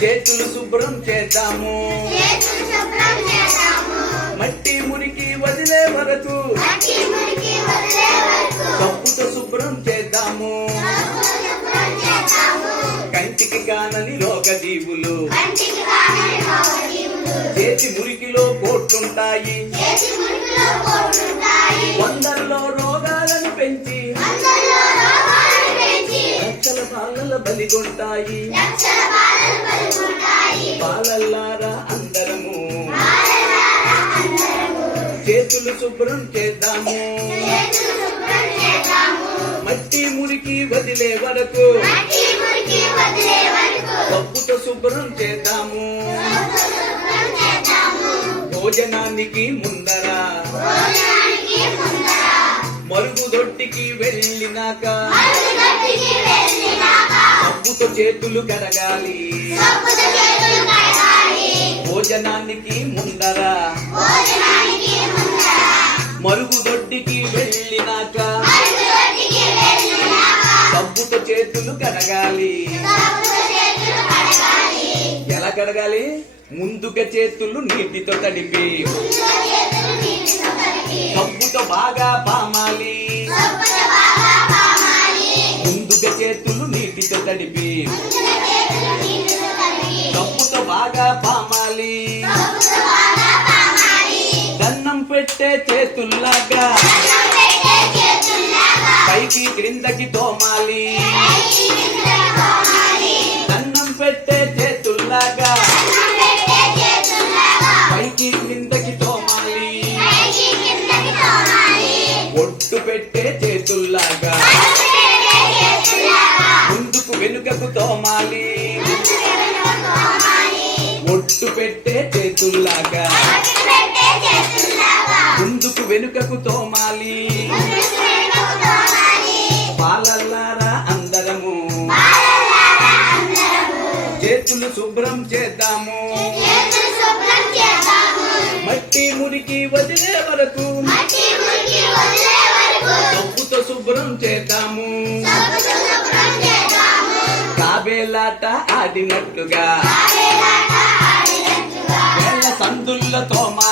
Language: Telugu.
చేతులు శుభ్రం చేద్దాము మట్టి మురికి వదిలే వరకు కప్పుతో శుభ్రం చేద్దాము కంటికి కానని రోగజీవులు చేతి మురికిలో కోట్లుంటాయి వందల్లో రోగాలను పెంచి లక్షల బాలల బలిగొంటాయి బాలల్లారా అందరము చేతులు శుభ్రం చేద్దాము మట్టి మురికి వదిలే వరకు కప్పుతో శుభ్రం చేద్దాము భోజనానికి ముందర మరుగుదొడ్డికి వెళ్ళినాక సబ్బుతో చేతులు కడగాలి భోజనానికి ముందర మరుగుదొడ్డికి వెళ్ళినాక సబ్బుతో చేతులు కడగాలి ఎలా కడగాలి ముందుగా చేతులు నీటితో తడిపి సబ్బుతో బాగా పామాలి ముందుగా చేతులు నీటితో తడిపి సబ్బుతో బాగా పామాలి దండం పెట్టే చేతుల్లాగా పైకి క్రిందకి తోమాలి దండం పెట్టే చేతుల్లాగా పైకి క్రిందకి తోమాలి ఒట్టు పెట్టే చేతుల్లాగా ముందుకు వెనుకకు తోమాలి ఒట్టు పెట్టే చేతుల్లాగా ముందుకు వెనుకకు తోమాలి బాలల్లారా అందరము చేతులు శుభ్రం చేద్దాము మట్టి మురికి వదిలే వరకు సబ్బుతో శుభ్రం చేద్దాము కాబేలాట ఆడినట్టుగా వేళ్ళ సందుల్లో తోమాలి